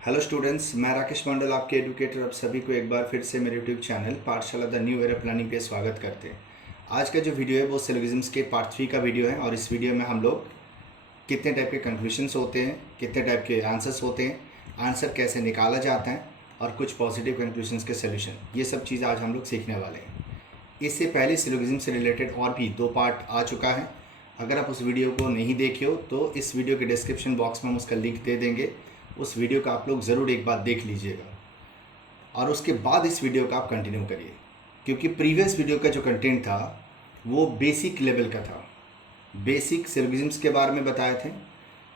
Hello students, मैं राकेश मंडल आपके educator. आप सभी को एक बार फिर से मेरे यूट्यूब चैनल पाठशाला द न्यू एरा प्लानिंग पे स्वागत करते हैं। आज का जो वीडियो है वो सिलोगिज्म्स के पार्ट 3 का वीडियो है और इस वीडियो में हम लोग कितने टाइप के कंक्लूशंस होते हैं, कितने टाइप के आंसर्स होते हैं, आंसर कैसे निकाला जाता है और कुछ पॉजिटिव कंक्लूशंस के सोल्यूशन, ये सब चीज़ आज हम लोग सीखने वाले हैं। इससे पहले सिलोगिज्म से रिलेटेड और भी 2 पार्ट आ चुका है। अगर आप उस वीडियो को नहीं देखे हो तो इस वीडियो के डिस्क्रिप्शन बॉक्स में हम उसका लिंक दे देंगे। उस वीडियो का आप लोग ज़रूर एक बार देख लीजिएगा और उसके बाद इस वीडियो का आप कंटिन्यू करिए, क्योंकि प्रीवियस वीडियो का जो कंटेंट था वो बेसिक लेवल का था। बेसिक सिलोगिज्म्स के बारे में बताए थे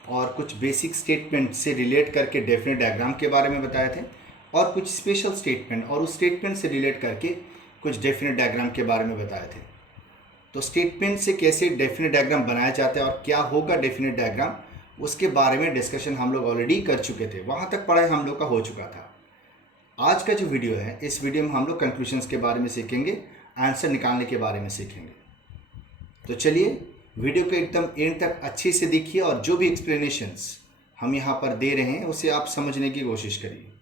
और कुछ बेसिक स्टेटमेंट से रिलेट करके डेफिनेट डायग्राम के बारे में बताए थे और कुछ स्पेशल स्टेटमेंट और उस स्टेटमेंट से रिलेट करके कुछ डेफिनेट डायग्राम के बारे में बताए थे। तो स्टेटमेंट से कैसे डेफिनेट डायग्राम बनाया जाता है और क्या होगा डेफिनेट डायग्राम, उसके बारे में डिस्कशन हम लोग ऑलरेडी कर चुके थे। वहाँ तक पढ़ाई हम लोग का हो चुका था। आज का जो वीडियो है, इस वीडियो में हम लोग कंक्लूशंस के बारे में सीखेंगे, आंसर निकालने के बारे में सीखेंगे। तो चलिए वीडियो को एकदम एंड तक अच्छे से देखिए और जो भी एक्सप्लेनेशंस हम यहाँ पर दे रहे हैं उसे आप समझने की कोशिश करिए।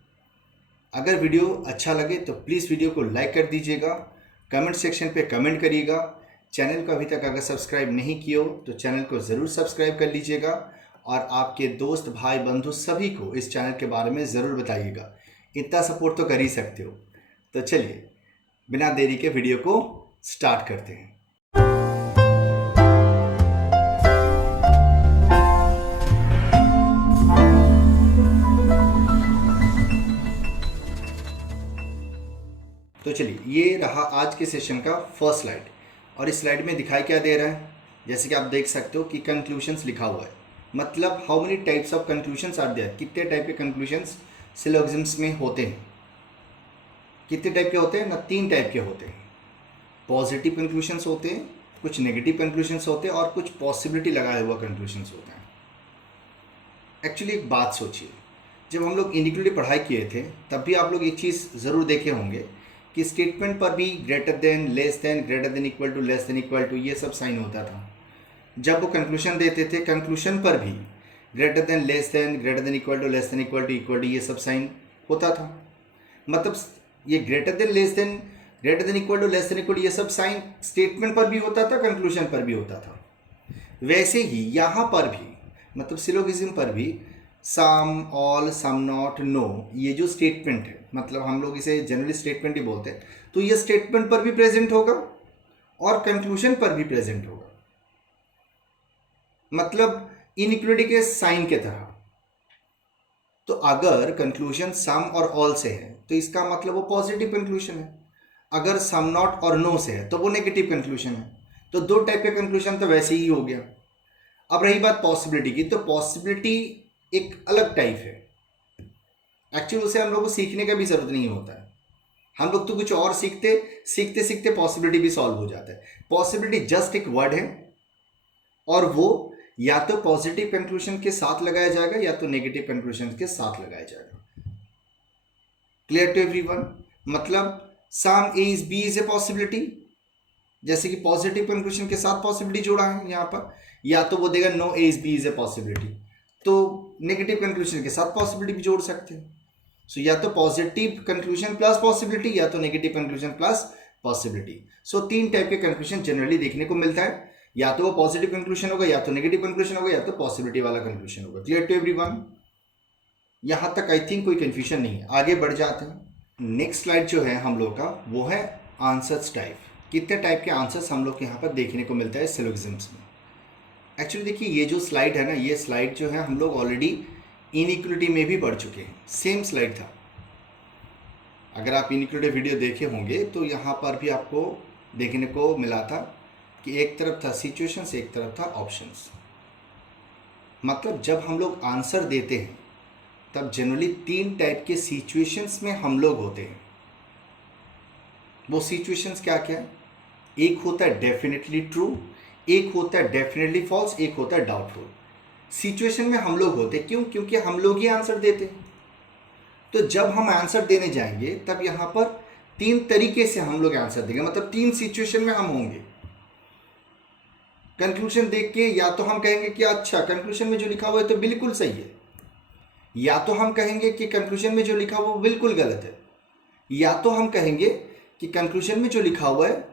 अगर वीडियो अच्छा लगे तो प्लीज़ वीडियो को लाइक कर दीजिएगा, कमेंट सेक्शन पे कमेंट करिएगा। चैनल को अभी तक अगर सब्सक्राइब नहीं किए हो तो चैनल को ज़रूर सब्सक्राइब कर लीजिएगा और आपके दोस्त, भाई, बंधु सभी को इस चैनल के बारे में ज़रूर बताइएगा। इतना सपोर्ट तो कर ही सकते हो। तो चलिए बिना देरी के वीडियो को स्टार्ट करते हैं। तो चलिए, ये रहा आज के सेशन का फर्स्ट स्लाइड और इस स्लाइड में दिखाई क्या दे रहा है, जैसे कि आप देख सकते हो कि कंक्लूशंस लिखा हुआ है। मतलब how many types of conclusions are there, कितने टाइप के कंक्लूशंस सिलोगिज्म्स में होते हैं। कितने टाइप के होते हैं ना, 3 टाइप के होते हैं। पॉजिटिव कंक्लूशंस होते हैं, कुछ नेगेटिव कंक्लूशंस होते हैं और कुछ पॉसिबिलिटी लगाए हुआ कंक्लूशंस होते हैं। एक्चुअली एक बात सोचिए, जब हम लोग इनिक्वलिटी पढ़ाई किए थे तब भी आप लोग एक चीज़ ज़रूर देखे होंगे कि स्टेटमेंट पर भी greater than, less than, greater than equal to, less than equal to, ये सब साइन होता था। जब वो कंक्लूशन देते थे, कंक्लूशन पर भी greater than, less than, greater than equal to, less than equal to, ये सब साइन होता था। मतलब ये greater than, less than, greater than equal to, less than equal to, ये सब साइन स्टेटमेंट पर भी होता था, कंक्लूशन पर भी होता था। वैसे ही यहाँ पर भी, मतलब सिलोगिज्म पर भी सम, ऑल, सम नॉट, नो, ये जो स्टेटमेंट है, मतलब हम लोग इसे जनरली स्टेटमेंट ही बोलते हैं, तो ये स्टेटमेंट पर भी प्रेजेंट होगा और कंक्लूशन पर भी प्रेजेंट होगा। मतलब इनइक्वलिटी के साइन के तरह। तो अगर कंक्लूजन सम और ऑल से है तो इसका मतलब वो पॉजिटिव कंक्लूजन है। अगर सम नॉट और नो से है तो वो नेगेटिव कंक्लूजन है। तो 2 टाइप के कंक्लूजन तो वैसे ही हो गया। अब रही बात पॉसिबिलिटी की, तो पॉसिबिलिटी एक अलग टाइप है। एक्चुअली उसे हम लोग को सीखने का भी जरूरत नहीं होता है। हम लोग तो कुछ और सीखते सीखते पॉसिबिलिटी भी सॉल्व हो जाता है। पॉसिबिलिटी जस्ट एक वर्ड है और वो या तो पॉजिटिव कंक्लूजन के साथ लगाया जाएगा या तो नेगेटिव कंक्लूजन के साथ लगाया जाएगा। Clear to everyone? मतलब some A is B is a possibility, जैसे कि पॉजिटिव कंक्लूजन के साथ पॉसिबिलिटी जोड़ा है यहाँ पर, या तो वो देगा no A is B is a possibility, तो नेगेटिव कंक्लूजन के साथ पॉसिबिलिटी भी जोड़ सकते हैं। सो या तो पॉजिटिव कंक्लूजन प्लस पॉसिबिलिटी या तो नेगेटिव कंक्लूजन प्लस पॉसिबिलिटी। सो 3 टाइप के कंक्लूजन जनरली देखने को मिलता है, या तो वो पॉजिटिव कंक्लूजन होगा, या तो नेगेटिव कंक्लूजन होगा, या तो पॉसिबिलिटी वाला कंक्लूजन होगा। Clear to everyone? यहां तक आई थिंक कोई कंफ्यूजन नहीं है। आगे बढ़ जाते हैं। नेक्स्ट स्लाइड जो है हम लोग का वो है आंसर्स टाइप। कितने टाइप के आंसर्स हम लोग के यहाँ पर देखने को मिलता है सिलोगिज्म्स में। एक्चुअली देखिए, ये जो स्लाइड है ना, ये स्लाइड जो है हम लोग ऑलरेडी इनइक्वलिटी में भी पढ़ चुके हैं। सेम स्लाइड था। अगर आप इनइक्वलिटी वीडियो देखे होंगे तो यहाँ पर भी आपको देखने को मिला था कि एक तरफ था सिचुएशंस, एक तरफ था ऑप्शंस। मतलब जब हम लोग आंसर देते हैं तब जनरली 3 टाइप के सिचुएशंस में हम लोग होते हैं। वो सिचुएशंस क्या क्या है? एक होता है डेफिनेटली ट्रू, एक होता है डेफिनेटली फॉल्स, एक होता है डाउटफुल। सिचुएशन में हम लोग होते हैं, क्यों? क्योंकि हम लोग ही आंसर देते हैं। तो जब हम आंसर देने जाएंगे तब यहाँ पर 3 तरीके से हम लोग आंसर देंगे, मतलब 3 सिचुएशन में हम होंगे। कंक्लूजन देख के या तो हम कहेंगे कि अच्छा कंक्लूजन में जो लिखा हुआ है तो बिल्कुल सही है, या तो हम कहेंगे कि कंक्लूजन में जो लिखा हुआ वो बिल्कुल गलत है, या तो हम कहेंगे कि कंक्लूजन में जो लिखा हुआ है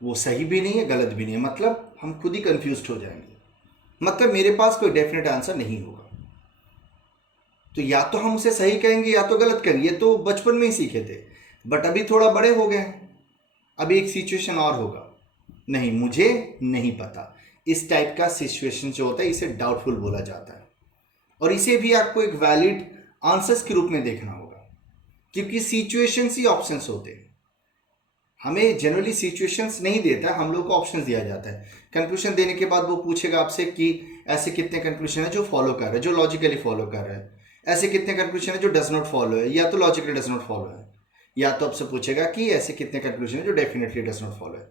वो सही भी नहीं है गलत भी नहीं है। मतलब हम खुद ही कंफ्यूज हो जाएंगे, मतलब मेरे पास कोई डेफिनेट आंसर नहीं होगा। तो या तो हम उसे सही कहेंगे या तो गलत कहेंगे। ये तो बचपन में ही सीखे थे, बट अभी थोड़ा बड़े हो गए हैं, अभी एक सिचुएशन और होगा, नहीं मुझे नहीं पता। इस टाइप का सिचुएशन जो होता है इसे डाउटफुल बोला जाता है, और इसे भी आपको एक वैलिड आंसर्स के रूप में देखना होगा, क्योंकि सिचुएशंस ही ऑप्शंस होते हैं। हमें जनरली सिचुएशंस नहीं देता, हम लोग को ऑप्शंस दिया जाता है। कंक्लूजन देने के बाद वो पूछेगा आपसे कि ऐसे कितने कंक्लूजन है जो फॉलो कर रहे हैं, जो लॉजिकली फॉलो कर रहे हैं, ऐसे कितने कंक्लूजन है जो डज नॉट फॉलो है या तो लॉजिकली डज नॉट फॉलो है, या तो आपसे पूछेगा कि ऐसे कितने कंक्लूजन है जो डेफिनेटली डज नॉट फॉलो है।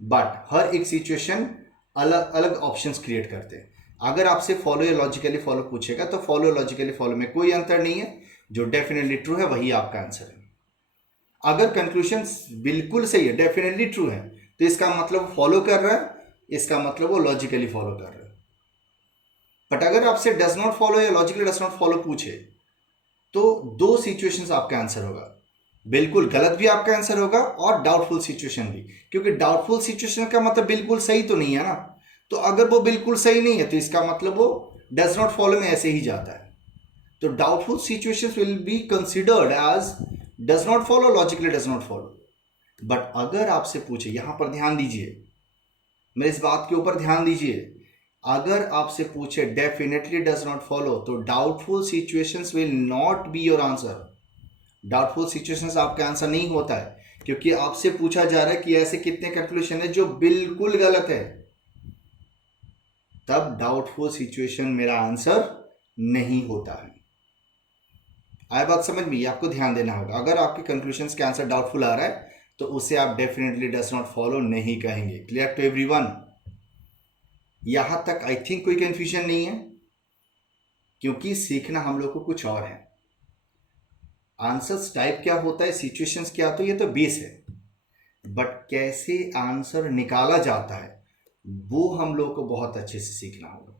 बट हर एक सिचुएशन अलग अलग ऑप्शंस क्रिएट करते हैं। अगर आपसे फॉलो या लॉजिकली फॉलो पूछेगा तो फॉलो लॉजिकली फॉलो में कोई अंतर नहीं है, जो डेफिनेटली ट्रू है वही आपका आंसर है। अगर कंक्लूजन बिल्कुल सही है, डेफिनेटली ट्रू है, तो इसका मतलब फॉलो कर रहा है, इसका मतलब वो लॉजिकली फॉलो कर रहा है। बट अगर आपसे डज नॉट फॉलो या लॉजिकली डज नॉट फॉलो पूछे तो दो सिचुएशंस आपका आंसर होगा, बिल्कुल गलत भी आपका आंसर होगा और डाउटफुल सिचुएशन भी, क्योंकि डाउटफुल सिचुएशन का मतलब बिल्कुल सही तो नहीं है ना। तो अगर वो बिल्कुल सही नहीं है तो इसका मतलब वो डज नॉट फॉलो में ऐसे ही जाता है। तो doubtful situations will be considered as does not follow, logically does not follow. But अगर आपसे पूछे, यहां पर ध्यान दीजिए, मेरे इस बात के ऊपर ध्यान दीजिए, अगर आपसे पूछे डेफिनेटली डज नॉट फॉलो तो doubtful situations will not be your answer. Doubtful situations आपका आंसर नहीं होता है, क्योंकि आपसे पूछा जा रहा है कि ऐसे कितने कंक्लूजन है जो बिल्कुल गलत है, तब डाउटफुल सिचुएशन मेरा आंसर नहीं होता है। आए बात समझ में? आपको ध्यान देना होगा। अगर आपके कंक्लूजन के आंसर डाउटफुल आ रहा है तो उसे आप डेफिनेटली डज नॉट फॉलो नहीं कहेंगे। Clear to everyone? यहां तक आई थिंक कोई कंफ्यूजन नहीं है, क्योंकि सीखना हम लोग को कुछ और है। आंसर्स टाइप क्या होता है, सिचुएशंस क्या, तो ये तो बेस है, बट कैसे आंसर निकाला जाता है वो हम लोग को बहुत अच्छे से सीखना होगा,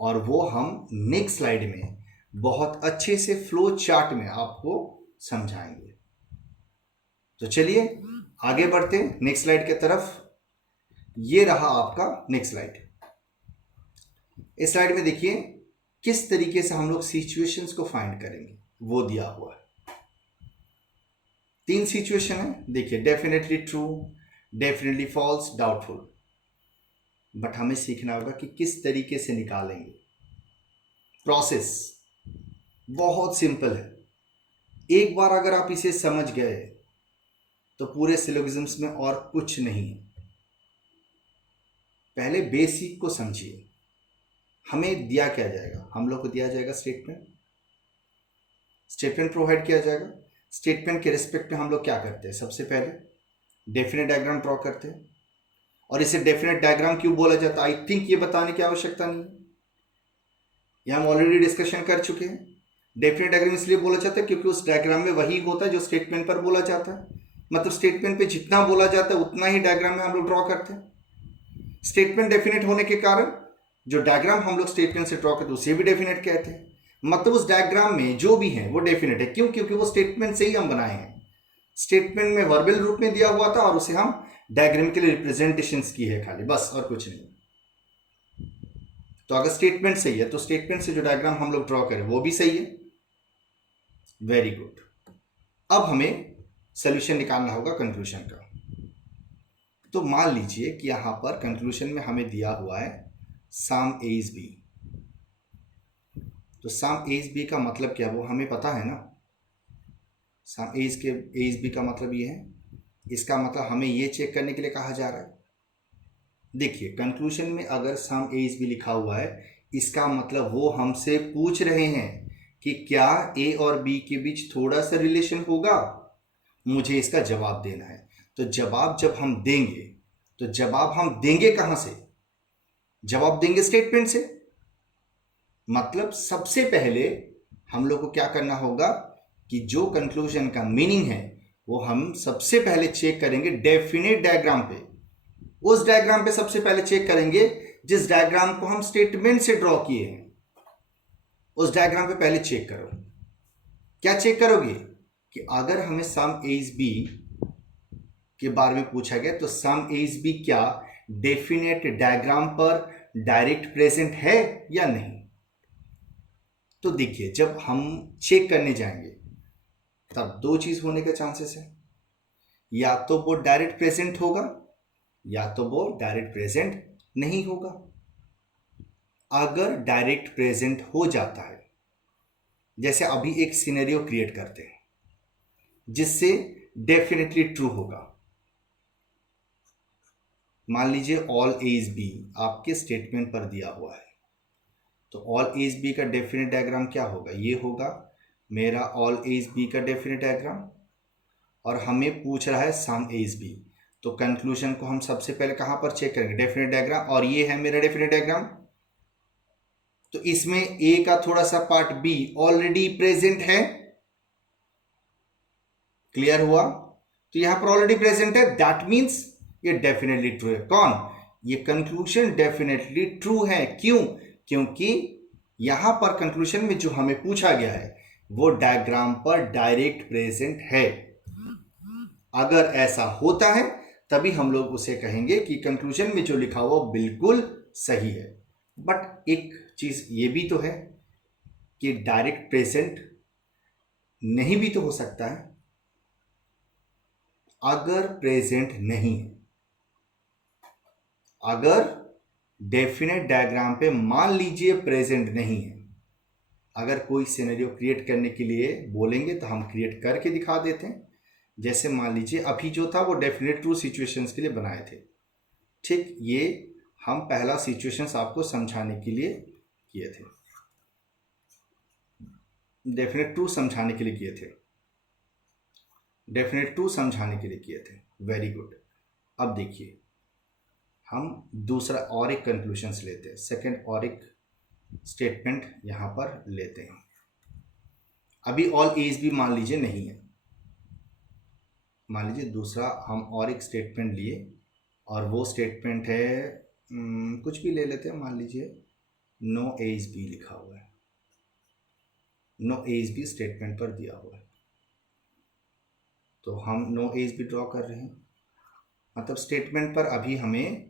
और वो हम नेक्स्ट स्लाइड में बहुत अच्छे से फ्लो चार्ट में आपको समझाएंगे। तो चलिए आगे बढ़ते हैं नेक्स्ट स्लाइड की तरफ। ये रहा आपका नेक्स्ट स्लाइड। इस स्लाइड में देखिए किस तरीके से हम लोग सिचुएशंस को फाइंड करेंगे, वो दिया हुआ है। 3 सिचुएशन है, देखिए definitely true, definitely false, doubtful. But हमें सीखना होगा कि किस तरीके से निकालेंगे। प्रोसेस बहुत सिंपल है, एक बार अगर आप इसे समझ गए तो पूरे सिलोगिज्म्स में और कुछ नहीं है। पहले बेसिक को समझिए। हमें दिया क्या जाएगा, हम लोग को दिया जाएगा स्टेटमेंट, स्टेटमेंट प्रोवाइड किया जाएगा। स्टेटमेंट के रिस्पेक्ट में हम लोग क्या करते हैं, सबसे पहले डेफिनेट डायग्राम ड्रॉ करते हैं। और इसे डेफिनेट डायग्राम क्यों बोला जाता है, आई थिंक ये बताने की आवश्यकता नहीं है, ये हम ऑलरेडी डिस्कशन कर चुके हैं। डेफिनेट डायग्राम इसलिए बोला जाता है क्योंकि उस डायग्राम में वही होता है जो स्टेटमेंट पर बोला जाता है। मतलब स्टेटमेंट पे जितना बोला जाता है उतना ही डायग्राम में हम लोग ड्रॉ करते हैं। स्टेटमेंट डेफिनेट होने के कारण जो डायग्राम हम लोग स्टेटमेंट से ड्रॉ करते हैं उसे भी डेफिनेट कहते हैं। मतलब उस डायग्राम में जो भी है वो डेफिनेट है। क्यों? क्योंकि वो स्टेटमेंट से ही हम बनाए हैं। स्टेटमेंट में वर्बल रूप में दिया हुआ था और उसे हम डायग्रामिकली रिप्रेजेंटेशन की है खाली, बस और कुछ नहीं। तो अगर स्टेटमेंट सही है तो स्टेटमेंट से जो डायग्राम हम लोग ड्रॉ करें वो भी सही है। Very good. अब हमें सोल्यूशन निकालना होगा कंक्लूजन का। तो मान लीजिए कि यहां पर कंक्लूजन में हमें दिया हुआ है सम ए इज बी। तो सम ए इज बी का मतलब क्या, वो हमें पता है ना। सम ए इज बी का मतलब ये है, इसका मतलब हमें ये चेक करने के लिए कहा जा रहा है। देखिए कंक्लूजन में अगर सम ए इज बी लिखा हुआ है, इसका मतलब वो हमसे पूछ रहे हैं कि क्या ए और बी के बीच थोड़ा सा रिलेशन होगा, मुझे इसका जवाब देना है। तो जवाब जब हम देंगे तो जवाब हम देंगे कहां से, जवाब देंगे स्टेटमेंट से। मतलब सबसे पहले हम लोग को क्या करना होगा कि जो कंक्लूजन का मीनिंग है वो हम सबसे पहले चेक करेंगे डेफिनेट डायग्राम पे। उस डायग्राम पे सबसे पहले चेक करेंगे जिस डायग्राम को हम स्टेटमेंट से ड्रॉ किए हैं। उस डायग्राम पे पहले चेक करो। क्या चेक करोगे कि अगर हमें सम ए इज बी के बारे में पूछा गया तो सम ए इज बी क्या डेफिनेट डायग्राम पर डायरेक्ट प्रेजेंट है या नहीं। तो देखिए, जब हम चेक करने जाएंगे तब दो चीज होने का चांसेस है, या तो वो डायरेक्ट प्रेजेंट होगा या तो वो डायरेक्ट प्रेजेंट नहीं होगा। अगर डायरेक्ट प्रेजेंट हो जाता है, जैसे अभी एक सिनेरियो क्रिएट करते हैं जिससे डेफिनेटली ट्रू होगा। मान लीजिए ऑल ए इज बी आपके स्टेटमेंट पर दिया हुआ है, तो ऑल ए इज बी का डेफिनेट डायग्राम क्या होगा, ये होगा मेरा ऑल ए इज बी का डेफिनेट डायग्राम, और हमें पूछ रहा है सम ए इज बी। तो कंक्लूजन को हम सबसे पहले कहां पर चेक करेंगे, डेफिनेट डायग्राम, और ये है मेरा डेफिनेट डायग्राम। तो इसमें ए का थोड़ा सा पार्ट बी ऑलरेडी प्रेजेंट है, क्लियर हुआ। तो यहां पर ऑलरेडी प्रेजेंट है, दैट मीन्स ये डेफिनेटली ट्रू है। कौन, ये कंक्लूजन डेफिनेटली ट्रू है। क्यों, क्योंकि यहां पर कंक्लूजन में जो हमें पूछा गया है वो डायग्राम पर डायरेक्ट प्रेजेंट है। अगर ऐसा होता है तभी हम लोग उसे कहेंगे कि कंक्लूजन में जो लिखा हुआ बिल्कुल सही है। बट एक चीज ये भी तो है कि डायरेक्ट प्रेजेंट नहीं भी तो हो सकता है। अगर प्रेजेंट नहीं है, अगर डेफिनेट डायग्राम पे मान लीजिए प्रेजेंट नहीं है, अगर कोई सिनेरियो क्रिएट करने के लिए बोलेंगे तो हम क्रिएट करके दिखा देते हैं। जैसे मान लीजिए अभी जो था वो डेफिनेट ट्रू सिचुएशंस के लिए बनाए थे, ठीक, ये हम पहला सिचुएशंस आपको समझाने के लिए किए थे, डेफिनेट ट्रू समझाने के लिए किए थे, डेफिनेट ट्रू समझाने के लिए किए थे। Very good. अब देखिए हम दूसरा और एक कंक्लूजन्स लेते हैं, सेकंड और एक स्टेटमेंट यहां पर लेते हैं। अभी ऑल ए इज बी मान लीजिए नहीं है, मान लीजिए दूसरा हम और एक स्टेटमेंट लिए, और वो स्टेटमेंट है कुछ भी ले लेते हैं, मान लीजिए नो ए इज बी लिखा हुआ है, no A is B statement पर दिया हुआ है। तो हम no A is B draw कर रहे हैं, मतलब स्टेटमेंट पर अभी हमें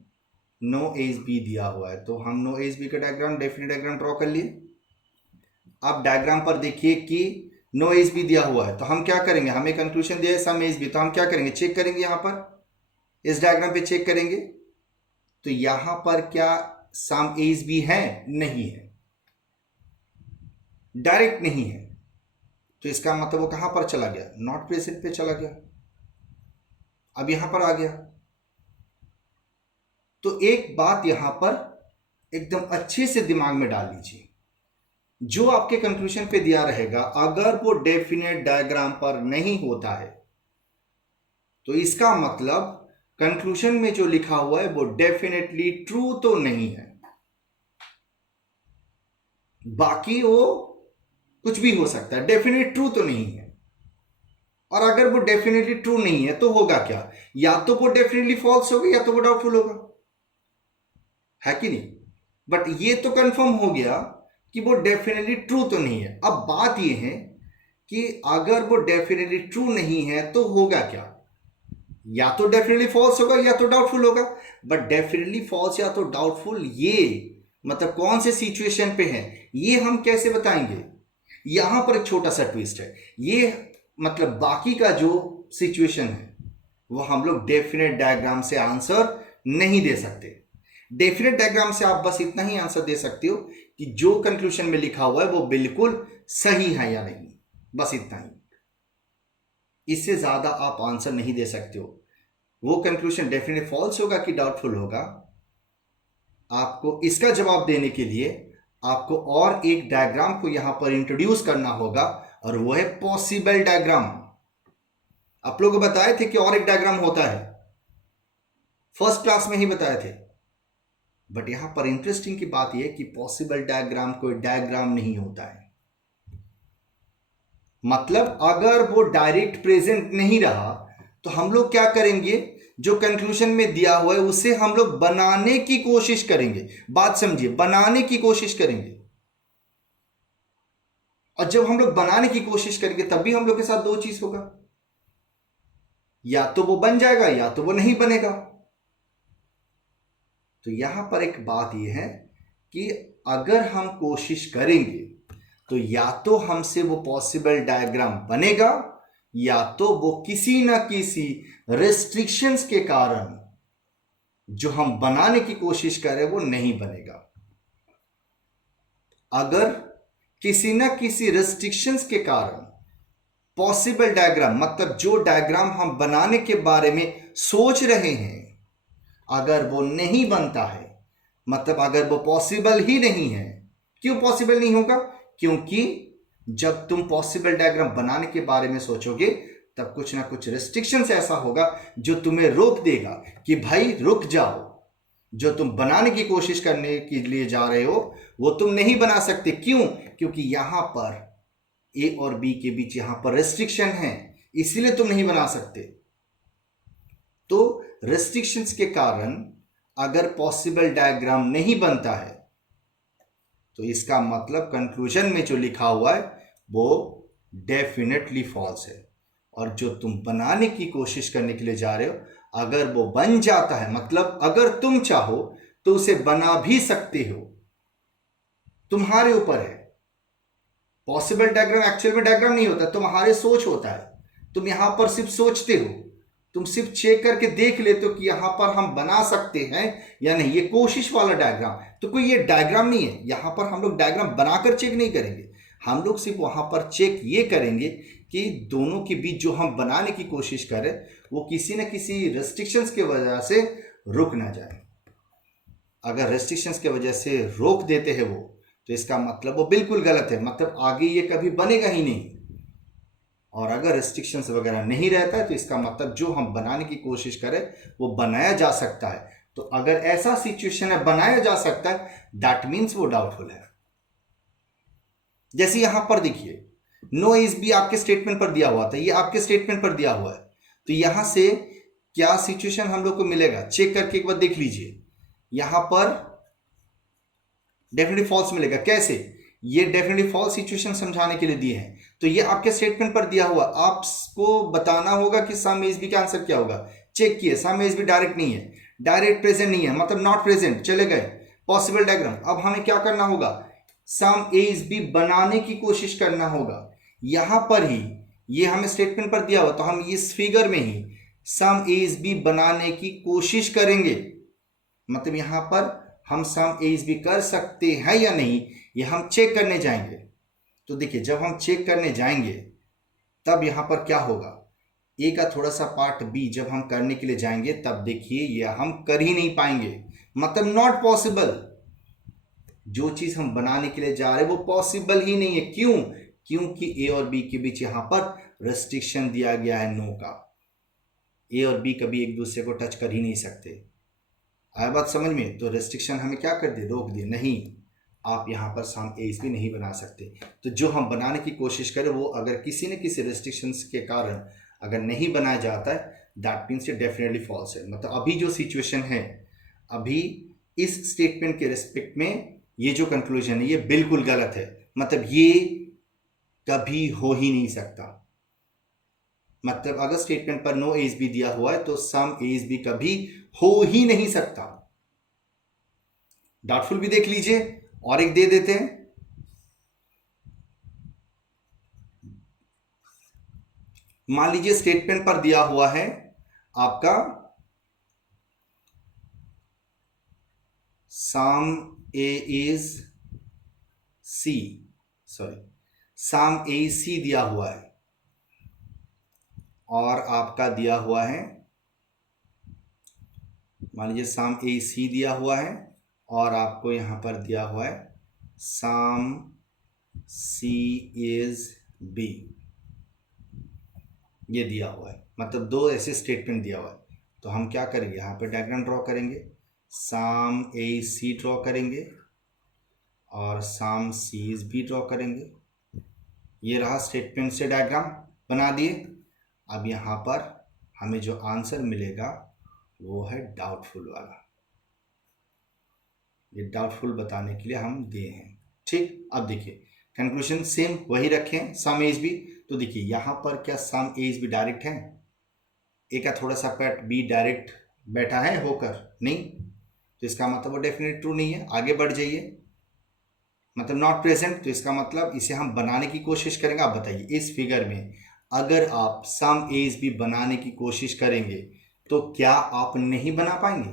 नो ए इज बी दिया हुआ है, तो हम नो ए इज बी का डायग्राम डेफिनेट डायग्राम ड्रॉ कर लिए। अब डायग्राम पर देखिए कि नो ए इज बी दिया हुआ है, तो हम क्या करेंगे, हमें कंक्लूजन दिया है सम ए इज बी, तो हम क्या करेंगे, चेक करेंगे, यहां पर इस डायग्राम पे चेक करेंगे। तो यहां पर क्या सम ए इज बी है, नहीं है, डायरेक्ट नहीं है। तो इसका मतलब वो कहां पर चला गया, नॉट प्रेजेंट पे चला गया, अब यहां पर आ गया। तो एक बात यहां पर एकदम अच्छे से दिमाग में डाल लीजिए, जो आपके कंक्लूजन पे दिया रहेगा अगर वो डेफिनेट डायग्राम पर नहीं होता है तो इसका मतलब कंक्लूजन में जो लिखा हुआ है वो डेफिनेटली ट्रू तो नहीं है। बाकी वो कुछ भी हो सकता है, डेफिनेट ट्रू तो नहीं है। और अगर वो डेफिनेटली ट्रू नहीं है तो होगा क्या, या तो वो डेफिनेटली फॉल्स होगा या तो वो डाउटफुल होगा, है कि नहीं। बट ये तो कंफर्म हो गया कि वो डेफिनेटली ट्रू तो नहीं है। अब बात ये है कि अगर वो डेफिनेटली ट्रू नहीं है तो होगा क्या, या तो डेफिनेटली फॉल्स होगा या तो डाउटफुल होगा। बट डेफिनेटली फॉल्स या तो डाउटफुल ये मतलब कौन से सिचुएशन पे है ये हम कैसे बताएंगे। यहां पर एक छोटा सा ट्विस्ट है, ये मतलब बाकी का जो सिचुएशन है वो हम लोग डेफिनेट डायग्राम से आंसर नहीं दे सकते। डेफिनेट डायग्राम से आप बस इतना ही आंसर दे सकते हो कि जो कंक्लूजन में लिखा हुआ है वो बिल्कुल सही है या नहीं, बस इतना ही। इससे ज्यादा आप आंसर नहीं दे सकते हो। वो कंक्लूजन डेफिनेट फॉल्स होगा कि डाउटफुल होगा, आपको इसका जवाब देने के लिए आपको और एक डायग्राम को यहां पर इंट्रोड्यूस करना होगा, और वो है पॉसिबल डायग्राम। आप लोग बताए थे कि और एक डायग्राम होता है, फर्स्ट क्लास में ही बताए थे। बट यहां पर इंटरेस्टिंग की बात यह कि पॉसिबल डायग्राम कोई डायग्राम नहीं होता है। मतलब अगर वो डायरेक्ट प्रेजेंट नहीं रहा तो हम लोग क्या करेंगे, जो कंक्लूजन में दिया हुआ है उसे हम लोग बनाने की कोशिश करेंगे। बात समझिए, बनाने की कोशिश करेंगे। और जब हम लोग बनाने की कोशिश करेंगे तब भी हम लोग के साथ दो चीज होगा, या तो वो बन जाएगा या तो वो नहीं बनेगा। तो यहां पर एक बात यह है कि अगर हम कोशिश करेंगे तो या तो हमसे वो पॉसिबल डायग्राम बनेगा, या तो वो किसी ना किसी रेस्ट्रिक्शंस के कारण जो हम बनाने की कोशिश कर रहे हैं वो नहीं बनेगा। अगर किसी ना किसी रेस्ट्रिक्शंस के कारण पॉसिबल डायग्राम, मतलब जो डायग्राम हम बनाने के बारे में सोच रहे हैं, अगर वो नहीं बनता है, मतलब अगर वो पॉसिबल ही नहीं है। क्यों पॉसिबल नहीं होगा? क्योंकि जब तुम पॉसिबल डायग्राम बनाने के बारे में सोचोगे तब कुछ ना कुछ रेस्ट्रिक्शंस ऐसा होगा जो तुम्हें रोक देगा कि भाई रुक जाओ, जो तुम बनाने की कोशिश करने के लिए जा रहे हो वो तुम नहीं बना सकते। क्यों? क्योंकि यहां पर ए और बी के बीच यहां पर रेस्ट्रिक्शन है, इसीलिए तुम नहीं बना सकते। तो रेस्ट्रिक्शंस के कारण अगर पॉसिबल डायग्राम नहीं बनता है तो इसका मतलब कंक्लूजन में जो लिखा हुआ है वो डेफिनेटली फॉल्स है। और जो तुम बनाने की कोशिश करने के लिए जा रहे हो, अगर वो बन जाता है, मतलब अगर तुम चाहो तो उसे बना भी सकते हो, तुम्हारे ऊपर है। पॉसिबल डायग्राम एक्चुअल में डायग्राम नहीं होता, तुम्हारे सोच होता है। तुम यहां पर सिर्फ सोचते हो, तुम सिर्फ चेक करके देख लेते हो कि यहां पर हम बना सकते हैं या नहीं। ये कोशिश वाला डायग्राम, तो कोई ये डायग्राम नहीं है। यहां पर हम लोग डायग्राम बनाकर चेक नहीं करेंगे, हम लोग सिर्फ वहां पर चेक ये करेंगे कि दोनों के बीच जो हम बनाने की कोशिश करें वो किसी न किसी रेस्ट्रिक्शंस की वजह से रुक ना जाए। अगर रेस्ट्रिक्शंस की वजह से रोक देते हैं वो, तो इसका मतलब वो बिल्कुल गलत है, मतलब आगे ये कभी बनेगा ही नहीं। और अगर रेस्ट्रिक्शंस वगैरह नहीं रहता है तो इसका मतलब जो हम बनाने की कोशिश करें वो बनाया जा सकता है। तो अगर ऐसा सिचुएशन है बनाया जा सकता है, दैट मीन्स वो डाउटफुल है। जैसे यहां पर देखिए, नो इज बी आपके स्टेटमेंट पर दिया हुआ था, ये आपके स्टेटमेंट पर दिया हुआ है। तो यहां से क्या सिचुएशन हम लोग को मिलेगा, चेक करके एक बार देख लीजिए। यहां पर डेफिनेटली फॉल्स मिलेगा। कैसे? ये डेफिनेटली फॉल्स सिचुएशन समझाने के लिए दिए हैं। तो ये आपके स्टेटमेंट पर दिया हुआ, आपको बताना होगा कि सम एज बी का आंसर क्या होगा। चेक किए, सम एज बी डायरेक्ट नहीं है, डायरेक्ट प्रेजेंट नहीं है, मतलब नॉट प्रेजेंट, चले गए। पॉसिबल डायग्राम, अब हमें क्या करना होगा, सम एज बी बनाने की कोशिश करना होगा। यहां पर ही ये हमें स्टेटमेंट पर दिया हुआ, तो हम इस फिगर में ही सम एज बी बनाने की कोशिश करेंगे। मतलब यहां पर हम सम एज बी कर सकते हैं या नहीं, ये हम चेक करने जाएंगे। तो देखिए, जब हम चेक करने जाएंगे तब यहां पर क्या होगा, ए का थोड़ा सा पार्ट बी जब हम करने के लिए जाएंगे तब देखिए ये हम कर ही नहीं पाएंगे, मतलब नॉट पॉसिबल। जो चीज हम बनाने के लिए जा रहे हैं वो पॉसिबल ही नहीं है। क्यों? क्योंकि ए और बी के बीच यहां पर रेस्ट्रिक्शन दिया गया है नो का। ए और बी कभी एक दूसरे को टच कर ही नहीं सकते। आया बात समझ में? तो रेस्ट्रिक्शन हमें क्या कर दिए, रोक दिए, नहीं आप यहाँ पर सम एज भी नहीं बना सकते। तो जो हम बनाने की कोशिश करें वो अगर किसी न किसी रेस्ट्रिक्शंस के कारण अगर नहीं बनाया जाता है, दैट मीन्स ये डेफिनेटली फॉल्स है। मतलब अभी जो सिचुएशन है, अभी इस स्टेटमेंट के रिस्पेक्ट में ये जो कंक्लूजन है ये बिल्कुल गलत है। मतलब ये कभी हो ही नहीं सकता। मतलब अगर स्टेटमेंट पर नो एज बी दिया हुआ है तो सम एज बी कभी हो ही नहीं सकता। डाउटफुल भी देख लीजिए, और एक दे देते हैं। मान लीजिए स्टेटमेंट पर दिया हुआ है आपका सम ए इज सी, सॉरी सम ए सी दिया हुआ है, और आपका दिया हुआ है, मान लीजिए सम ए सी दिया हुआ है और आपको यहां पर दिया हुआ है सम सी इज बी, ये दिया हुआ है। मतलब दो ऐसे स्टेटमेंट दिया हुआ है। तो हम क्या करेंगे, यहाँ पे डायग्राम ड्रॉ करेंगे, सम ए सी ड्रॉ करेंगे और सम सीज भी ड्रॉ करेंगे। ये रहा स्टेटमेंट से डायग्राम बना दिए। अब यहाँ पर हमें जो आंसर मिलेगा वो है डाउटफुल वाला। ये डाउटफुल बताने के लिए हम दिए हैं। ठीक, अब देखिए कंक्लूजन सेम वही रखें, सम एज बी। तो देखिए यहाँ पर क्या सम एज बी डायरेक्ट है? ए का थोड़ा सा पार्ट बी डायरेक्ट बैठा है होकर? नहीं, तो इसका मतलब वो डेफिनेट ट्रू नहीं है। आगे बढ़ जाइए, मतलब नॉट प्रेजेंट, तो इसका मतलब इसे हम बनाने की कोशिश करेंगे। आप बताइए इस फिगर में अगर आप सम एज बी बनाने की कोशिश करेंगे तो क्या आप नहीं बना पाएंगे?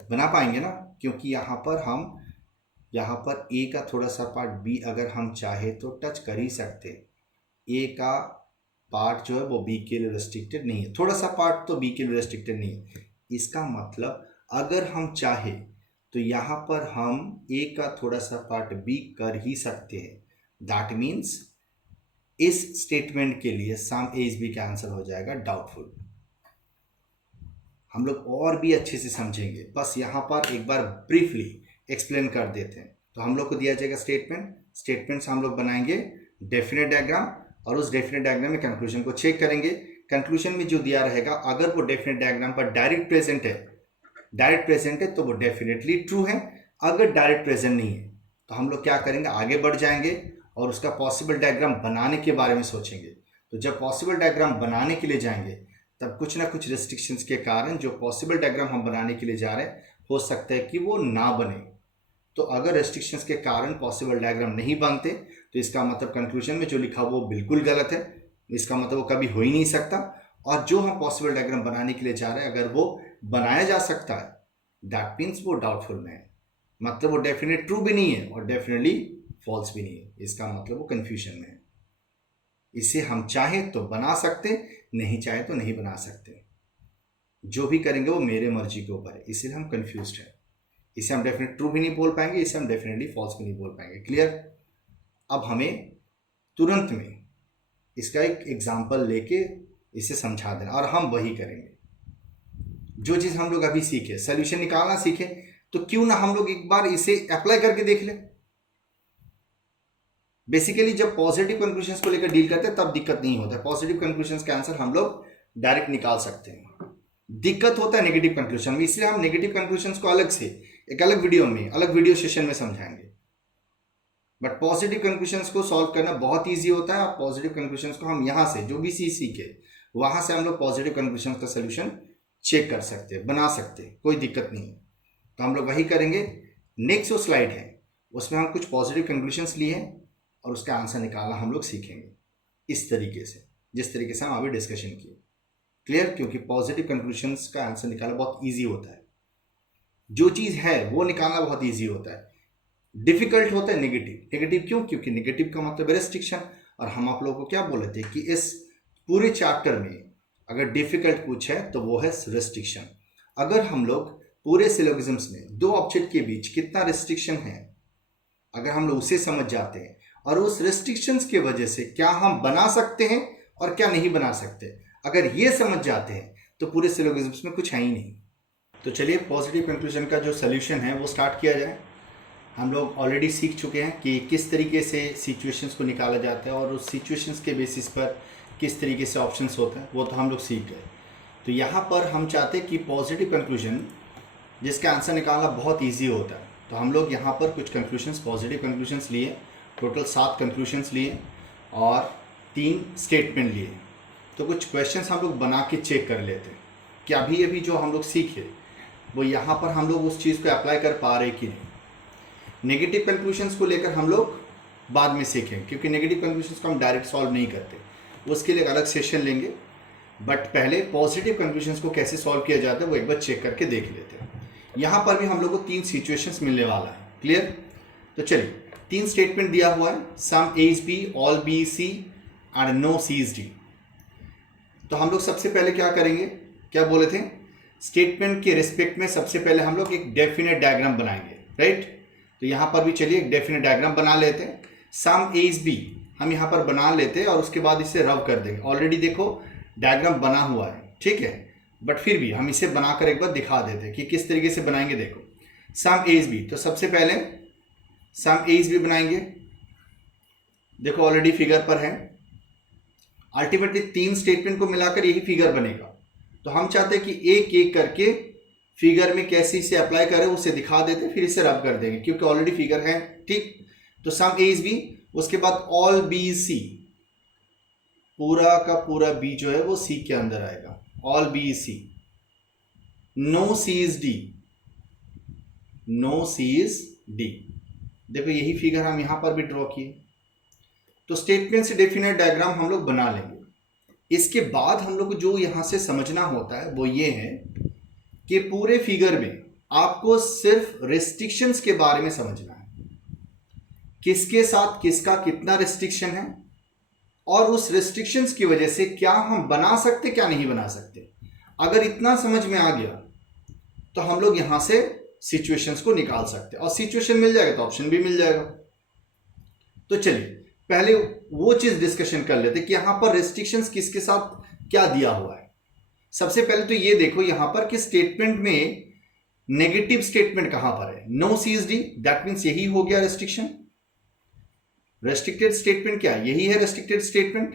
बना पाएंगे ना, क्योंकि यहाँ पर ए का थोड़ा सा पार्ट बी अगर हम चाहे तो टच कर ही सकते। ए का पार्ट जो है वो बी के लिए रेस्ट्रिक्टेड नहीं है, थोड़ा सा पार्ट तो बी के लिए रेस्ट्रिक्टेड नहीं है। इसका मतलब अगर हम चाहे तो यहाँ पर हम ए का थोड़ा सा पार्ट बी कर ही सकते हैं। दैट मीन्स इस स्टेटमेंट के लिए सम एज बी का आंसर हो जाएगा डाउटफुल। हम लोग और भी अच्छे से समझेंगे, बस यहाँ पर एक बार ब्रीफली एक्सप्लेन कर देते हैं। तो हम लोग को दिया जाएगा स्टेटमेंट से हम लोग बनाएंगे डेफिनेट डायग्राम, और उस डेफिनेट डायग्राम में कंक्लूजन को चेक करेंगे। कंक्लूजन में जो दिया रहेगा अगर वो डेफिनेट डायग्राम पर डायरेक्ट प्रेजेंट है तो वो डेफिनेटली ट्रू है। अगर डायरेक्ट प्रेजेंट नहीं है तो हम लोग क्या करेंगे, आगे बढ़ जाएंगे और उसका पॉसिबल डायग्राम बनाने के बारे में सोचेंगे। तो जब पॉसिबल डायग्राम बनाने के लिए जाएंगे तब कुछ ना कुछ रेस्ट्रिक्शंस के कारण जो पॉसिबल डायग्राम हम बनाने के लिए जा रहे हैं हो सकता है कि वो ना बने। तो अगर रेस्ट्रिक्शंस के कारण पॉसिबल डायग्राम नहीं बनते तो इसका मतलब कंक्लूजन में जो लिखा वो बिल्कुल गलत है, इसका मतलब वो कभी हो ही नहीं सकता। और जो हम पॉसिबल डायग्राम बनाने के लिए जा रहे हैं अगर वो बनाया जा सकता है दैट मीन्स वो डाउटफुल में है, मतलब वो डेफिनेट ट्रू भी नहीं है और डेफिनेटली फॉल्स भी नहीं है, इसका मतलब वो कंफ्यूजन में है। इसे हम चाहें तो बना सकते, नहीं चाहे तो नहीं बना सकते। जो भी करेंगे वो मेरे मर्जी के ऊपर है, इसलिए हम कंफ्यूज्ड हैं। इसे हम डेफिनेट ट्रू भी नहीं बोल पाएंगे, इसे हम डेफिनेटली फॉल्स भी नहीं बोल पाएंगे। क्लियर? अब हमें तुरंत में इसका एक एग्जाम्पल लेके इसे समझा देना और हम वही करेंगे। जो चीज़ हम लोग अभी सीखे, सोल्यूशन निकालना सीखे, तो क्यों ना हम लोग एक बार इसे अप्लाई करके देख लें। बेसिकली जब पॉजिटिव कंक्लूजन्स को लेकर डील करते हैं तब दिक्कत नहीं होता है। पॉजिटिव कंक्लूजन्स का आंसर हम लोग डायरेक्ट निकाल सकते हैं। दिक्कत होता है नेगेटिव कंक्लूजन में, इसलिए हम नेगेटिव कंक्लूजन्स को अलग से एक अलग वीडियो सेशन में समझाएंगे। बट पॉजिटिव कंक्लूजन्स को सॉल्व करना बहुत ईजी होता है और पॉजिटिव कंक्लूजन्स को हम यहाँ से जो भी सीखे वहां से हम लोग पॉजिटिव कंक्लूजन्स का सोल्यूशन चेक कर सकते हैं, बना सकते हैं, कोई दिक्कत नहीं। तो हम लोग वही करेंगे। नेक्स्ट जो स्लाइड है उसमें हम कुछ पॉजिटिव कंक्लूजन्स लिए हैं और उसका आंसर निकालना हम लोग सीखेंगे इस तरीके से, जिस तरीके से हम अभी डिस्कशन किए। क्लियर? क्योंकि पॉजिटिव कंक्लूजन्स का आंसर निकालना बहुत ईजी होता है, जो चीज़ है वो निकालना बहुत ईजी होता है। डिफिकल्ट होता है नेगेटिव क्यों? क्योंकि नेगेटिव का मतलब रेस्ट्रिक्शन, और हम आप लोगों को क्या बोले थे कि इस पूरे चैप्टर में अगर डिफिकल्ट कुछ है तो वो है रेस्ट्रिक्शन। अगर हम लोग पूरे सिलोगिज्म्स में दो ऑब्जेक्ट के बीच कितना रेस्ट्रिक्शन है अगर हम लोग उसे समझ जाते हैं और उस रेस्ट्रिक्शंस की वजह से क्या हम बना सकते हैं और क्या नहीं बना सकते, अगर ये समझ जाते हैं तो पूरे सिलोगिज्म्स में कुछ है ही नहीं। तो चलिए पॉजिटिव कंक्लूजन का जो सोल्यूशन है वो स्टार्ट किया जाए। हम लोग ऑलरेडी सीख चुके हैं कि किस तरीके से सिचुएशंस को निकाला जाता है और उस सिचुएशंस के बेसिस पर किस तरीके से ऑप्शंस होते हैं, वो तो हम लोग सीख गए। तो यहाँ पर हम चाहते हैं कि पॉजिटिव कंक्लूजन जिसका आंसर निकालना बहुत ईजी होता है, तो हम लोग यहाँ पर कुछ कंक्लूशंस, पॉजिटिव कंक्लूशंस लिए, टोटल 7 कंक्लूशंस लिए और 3 स्टेटमेंट लिए। तो कुछ क्वेश्चंस हम लोग बना के चेक कर लेते हैं कि अभी अभी जो हम लोग सीखे वो यहाँ पर हम लोग उस चीज़ को अप्लाई कर पा रहे कि नहीं। नेगेटिव कंक्लूशंस को लेकर हम लोग बाद में सीखें, क्योंकि नेगेटिव कंक्लूशंस को हम डायरेक्ट सॉल्व नहीं करते, उसके लिए एक अलग सेशन लेंगे। बट पहले पॉजिटिव कंक्लूशंस को कैसे सॉल्व किया जाता है वो एक बार चेक करके देख लेते हैं। यहाँ पर भी हम लोग को 3 सिचुएशंस मिलने वाला है। क्लियर? तो चलिए 3 स्टेटमेंट दिया हुआ है, some A is B, all B C and no C is D. तो हम लोग सबसे पहले क्या करेंगे, क्या बोले थे, स्टेटमेंट के रिस्पेक्ट में सबसे पहले हम लोग एक डेफिनेट डायग्राम बनाएंगे, राइट? तो यहाँ पर भी चलिए एक डेफिनेट डायग्राम बना लेते हैं। सम ए इज बी हम यहाँ पर बना लेते हैं और उसके बाद इसे रब कर देंगे। ऑलरेडी देखो डायग्राम बना हुआ है, ठीक है, बट फिर भी हम इसे बनाकर एक बार दिखा देते हैं कि किस तरीके से बनाएंगे। देखो सम ए इज बी, तो सबसे पहले सम ए इज बी बनाएंगे। देखो ऑलरेडी फिगर पर है, अल्टीमेटली 3 स्टेटमेंट को मिलाकर यही फिगर बनेगा। तो हम चाहते हैं कि एक एक करके फिगर में कैसे इसे अप्लाई करें उसे दिखा देते, फिर इसे रब कर देंगे क्योंकि ऑलरेडी फिगर है, ठीक। तो सम ए इज बी, उसके बाद ऑल बी इज सी, पूरा का पूरा बी जो है वो सी के अंदर आएगा, all B is C. No C is D, no C is D. देखो यही फिगर हम यहां पर भी ड्रॉ किए। तो स्टेटमेंट से डेफिनेट डायग्राम हम लोग बना लेंगे। इसके बाद हम लोग को जो यहां से समझना होता है वो ये है कि पूरे फिगर में आपको सिर्फ रेस्ट्रिक्शंस के बारे में समझना है, किसके साथ किसका कितना रेस्ट्रिक्शन है, और उस रेस्ट्रिक्शंस की वजह से क्या हम बना सकते क्या नहीं बना सकते। अगर इतना समझ में आ गया तो हम लोग यहां से सिचुएशंस को निकाल सकते हैं, और सिचुएशन मिल जाएगा तो ऑप्शन भी मिल जाएगा। तो चलिए पहले वो चीज डिस्कशन कर लेते कि यहां पर रेस्ट्रिक्शंस किसके साथ क्या दिया हुआ है। सबसे पहले तो ये देखो यहां पर कि स्टेटमेंट में नेगेटिव स्टेटमेंट कहां पर है, no C is D, that means यही हो गया रेस्ट्रिक्शन। रेस्ट्रिक्टेड स्टेटमेंट क्या है, यही है restricted statement.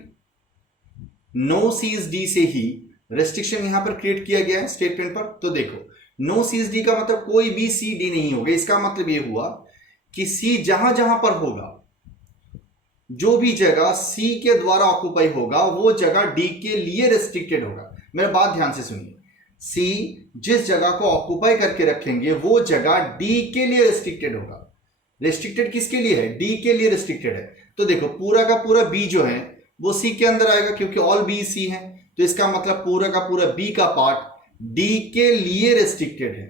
No C is D से ही रेस्ट्रिक्शन यहां पर क्रिएट किया गया है स्टेटमेंट पर। तो देखो नो सी इज डी का मतलब कोई भी सी डी नहीं होगा। इसका मतलब ये हुआ कि सी जहां जहां पर होगा, जो भी जगह सी के द्वारा ऑक्युपाई होगा वो जगह डी के लिए रेस्ट्रिक्टेड होगा। मेरा बात ध्यान से सुनिए, सी जिस जगह को ऑक्युपाई करके रखेंगे वो जगह डी के लिए रेस्ट्रिक्टेड होगा। रेस्ट्रिक्टेड किसके लिए है, डी के लिए रेस्ट्रिक्टेड है। तो देखो पूरा का पूरा बी जो है वो सी के अंदर आएगा, क्योंकि ऑल बी सी है। तो इसका मतलब पूरा का पूरा बी का पार्ट डी के लिए रेस्ट्रिक्टेड है।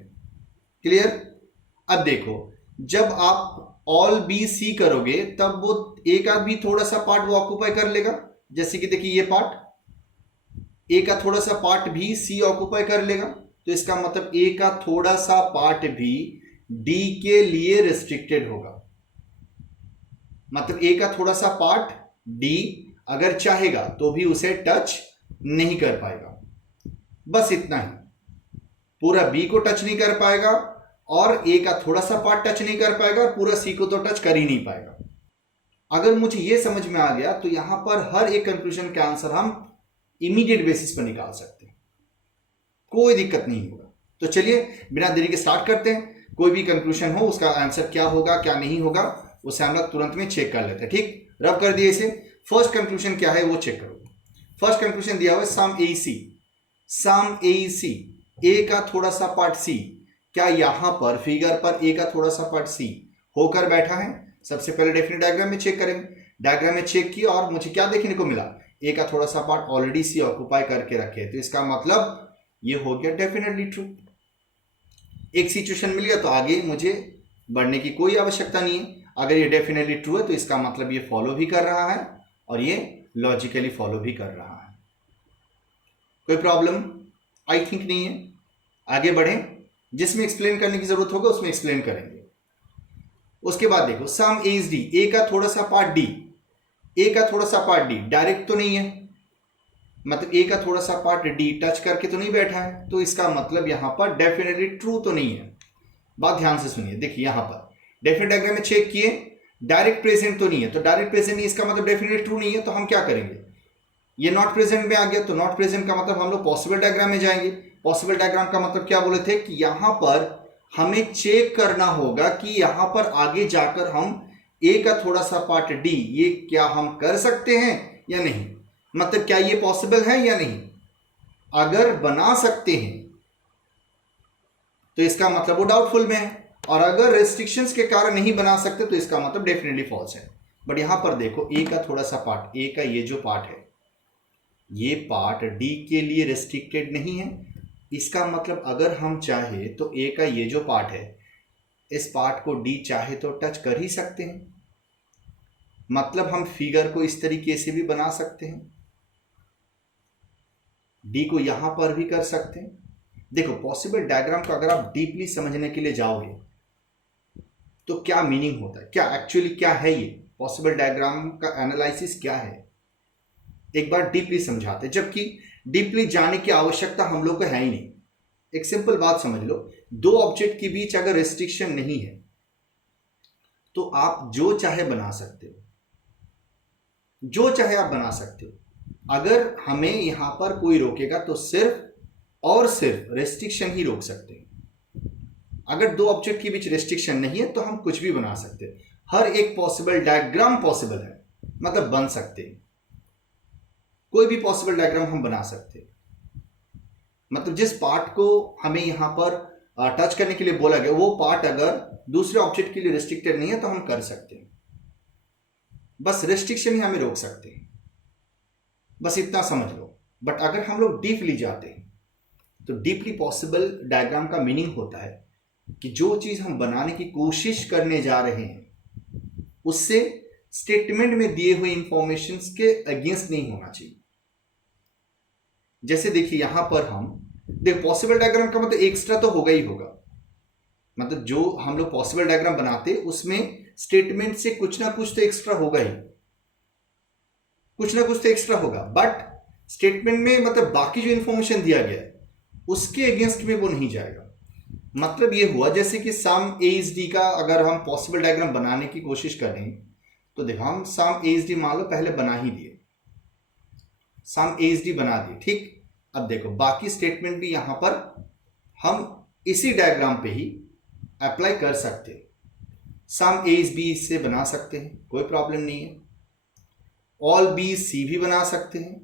क्लियर। अब देखो जब आप ऑल बी सी करोगे तब वो एक आध भी थोड़ा सा पार्ट वो ऑक्युपाई कर लेगा। जैसे कि देखिए ये पार्ट ए का थोड़ा सा पार्ट भी सी ऑक्युपाई कर लेगा। तो इसका मतलब ए का थोड़ा सा पार्ट भी डी के लिए रेस्ट्रिक्टेड होगा। मतलब ए का थोड़ा सा पार्ट डी अगर चाहेगा तो भी उसे टच नहीं कर पाएगा। बस इतना ही, पूरा बी को टच नहीं कर पाएगा और ए का थोड़ा सा पार्ट टच नहीं कर पाएगा और पूरा सी को तो टच कर ही नहीं पाएगा। अगर मुझे यह समझ में आ गया तो यहां पर हर एक कंक्लूजन का आंसर हम इमीडिएट बेसिस पर निकाल सकते हैं, कोई दिक्कत नहीं होगा। तो चलिए बिना देरी के स्टार्ट करते हैं। कोई भी कंक्लूजन हो उसका आंसर क्या होगा क्या नहीं होगा उसे हम लोग तुरंत में चेक कर लेते हैं। ठीक, रब कर दिए इसे। फर्स्ट कंक्लूजन क्या है वो चेक करो। फर्स्ट कंक्लूजन दिया हुआ है सम ए सी, सम ए सी, ए का थोड़ा सा पार्ट सी। क्या यहां पर फिगर पर ए का थोड़ा सा पार्ट सी होकर बैठा है? सबसे पहले डेफिनेट डायग्राम में चेक करेंगे। डायग्राम में चेक किया और मुझे क्या देखने को मिला, ए का थोड़ा सा पार्ट ऑलरेडी सी ऑक्युपाई करके रखे। तो इसका मतलब ये हो गया डेफिनेटली ट्रू। एक सिचुएशन मिल गया तो आगे मुझे बढ़ने की कोई आवश्यकता नहीं है। अगर ये डेफिनेटली ट्रू है तो इसका मतलब ये फॉलो भी कर रहा है और ये लॉजिकली फॉलो भी कर रहा है। कोई प्रॉब्लम आई थिंक नहीं है। आगे बढ़ें, जिसमें एक्सप्लेन करने की जरूरत होगा उसमें एक्सप्लेन करेंगे। उसके बाद देखो सम ए इज डी, ए का थोड़ा सा पार्ट डी, ए का थोड़ा सा पार्ट डी डायरेक्ट तो नहीं है, मतलब ए का थोड़ा सा पार्ट डी टच करके तो नहीं बैठा है। तो इसका मतलब यहां पर डेफिनेटली ट्रू तो नहीं है। बात ध्यान से सुनिए, देखिए यहां पर डेफिनेट डायग्राम में चेक किए, डायरेक्ट प्रेजेंट तो नहीं है। तो डायरेक्ट प्रेजेंट नहीं, इसका मतलब डेफिनेटली ट्रू नहीं है। तो हम क्या करेंगे, ये नॉट प्रेजेंट में आ गया तो नॉट प्रेजेंट का मतलब हम लोग पॉसिबल डायग्राम में जाएंगे। पॉसिबल डायग्राम का मतलब क्या बोले थे कि यहां पर हमें चेक करना होगा कि यहां पर आगे जाकर हम ए का थोड़ा सा पार्ट डी ये क्या हम कर सकते हैं या नहीं, मतलब क्या ये पॉसिबल है या नहीं। अगर बना सकते हैं तो इसका मतलब वो डाउटफुल में है, और अगर रेस्ट्रिक्शंस के कारण नहीं बना सकते तो इसका मतलब डेफिनेटली फॉल्स है। बट यहां पर देखो ए का थोड़ा सा पार्ट, ए का ये जो पार्ट है ये पार्ट डी के लिए रेस्ट्रिक्टेड नहीं है। इसका मतलब अगर हम चाहे तो ए का ये जो पार्ट है इस पार्ट को डी चाहे तो टच कर ही सकते हैं। मतलब हम फिगर को इस तरीके से भी बना सकते हैं, डी को यहां पर भी कर सकते हैं। देखो पॉसिबल डायग्राम को अगर आप डीपली समझने के लिए जाओगे तो क्या मीनिंग होता है, क्या एक्चुअली क्या है ये पॉसिबल डायग्राम का एनालिसिस क्या है, एक बार डीपली समझाते। जबकि डीपली जाने की आवश्यकता हम लोग को है ही नहीं। एक सिंपल बात समझ लो, दो ऑब्जेक्ट के बीच अगर रेस्ट्रिक्शन नहीं है तो आप जो चाहे बना सकते हो, जो चाहे आप बना सकते हो। अगर हमें यहां पर कोई रोकेगा तो सिर्फ और सिर्फ रेस्ट्रिक्शन ही रोक सकते हैं। अगर दो ऑब्जेक्ट के बीच रेस्ट्रिक्शन नहीं है तो हम कुछ भी बना सकते हैं। हर एक पॉसिबल डायग्राम पॉसिबल है, मतलब बन सकते हैं, कोई भी पॉसिबल डायग्राम हम बना सकते हैं। मतलब जिस पार्ट को हमें यहां पर टच करने के लिए बोला गया वो पार्ट अगर दूसरे ऑब्जेक्ट के लिए रिस्ट्रिक्टेड नहीं है तो हम कर सकते हैं, बस रिस्ट्रिक्शन ही हमें रोक सकते हैं, बस इतना समझ लो। बट अगर हम लोग डीपली जाते हैं तो डीपली पॉसिबल डायग्राम का मीनिंग होता है कि जो चीज हम बनाने की कोशिश करने जा रहे हैं उससे स्टेटमेंट में दिए हुए इंफॉर्मेशन के अगेंस्ट नहीं होना चाहिए। जैसे देखिए यहां पर हम देख पॉसिबल डायग्राम का मतलब एक्स्ट्रा तो होगा ही होगा, मतलब जो हम लोग पॉसिबल डायग्राम बनाते उसमें स्टेटमेंट से कुछ ना कुछ तो एक्स्ट्रा होगा ही, कुछ ना कुछ तो एक्स्ट्रा होगा। बट स्टेटमेंट में मतलब बाकी जो इंफॉर्मेशन दिया गया है उसके अगेंस्ट में वो नहीं जाएगा। मतलब ये हुआ जैसे कि सम ए इज डी का अगर हम पॉसिबल डायग्राम बनाने की कोशिश करें तो देखो हम सम ए इज डी मान लो पहले बना ही दिए, सम ए इज डी बना दिए, ठीक। अब देखो बाकी स्टेटमेंट भी यहां पर हम इसी डायग्राम पे ही अप्लाई कर सकते हैं। सम ए इज बी से बना सकते हैं, कोई प्रॉब्लम नहीं है। ऑल बी सी भी बना सकते हैं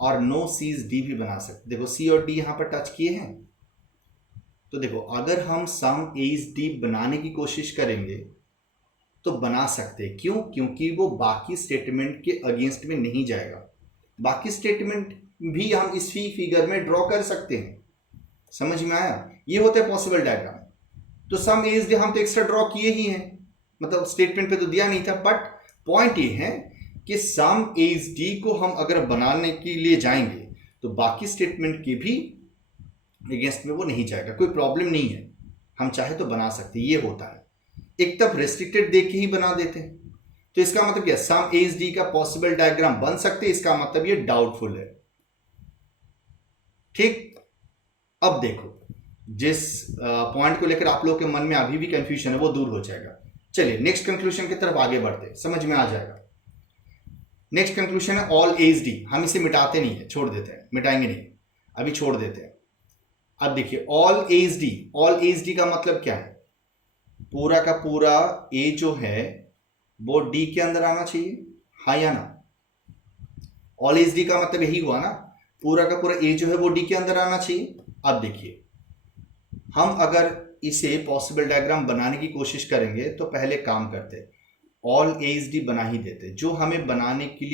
और नो सीज डी भी बना सकते। देखो सी और डी यहां पर टच किए हैं तो देखो अगर हम सम ए इज डी बनाने की कोशिश करेंगे तो बना सकते हैं। क्यों? क्योंकि वो बाकी स्टेटमेंट के अगेंस्ट में नहीं जाएगा। बाकी स्टेटमेंट भी हम इस फिगर में ड्रॉ कर सकते हैं। समझ में आया? ये होता है पॉसिबल डायग्राम। तो सम ए इज डी हम तो एक्स्ट्रा ड्रॉ किए ही हैं, मतलब स्टेटमेंट पे तो दिया नहीं था। बट पॉइंट ये है कि सम ए इज डी को हम अगर बनाने के लिए जाएंगे तो बाकी स्टेटमेंट के भी अगेंस्ट में वो नहीं जाएगा, कोई प्रॉब्लम नहीं है, हम चाहे तो बना सकते हैं। ये होता है, एक तब रेस्ट्रिक्टेड देख के ही बना देते हैं। तो इसका मतलब क्या, सम ए इज डी का पॉसिबल डायग्राम बन सकते, इसका मतलब ये डाउटफुल है, ठीक। अब देखो जिस पॉइंट को लेकर आप लोगों के मन में अभी भी कंफ्यूजन है वो दूर हो जाएगा। चलिए नेक्स्ट कंक्लूजन की तरफ आगे बढ़ते हैं, समझ में आ जाएगा। नेक्स्ट कंक्लूजन है ऑल एज डी। हम इसे मिटाते नहीं है, छोड़ देते हैं, मिटाएंगे नहीं, अभी छोड़ देते हैं। अब देखिए all as D, all as D का मतलब क्या है, पूरा का पूरा ए जो है वो डी के अंदर आना चाहिए, हाँ या ना। ऑल एज डी का मतलब यही हुआ ना, पूरा का पूरा ए जो है वो डी के अंदर आना चाहिए। अब देखिए हम अगर इसे पॉसिबल डायग्राम बनाने की कोशिश करेंगे तो पहले काम करते, ऑल एज डी बना ही देते, जो हमें बनाने के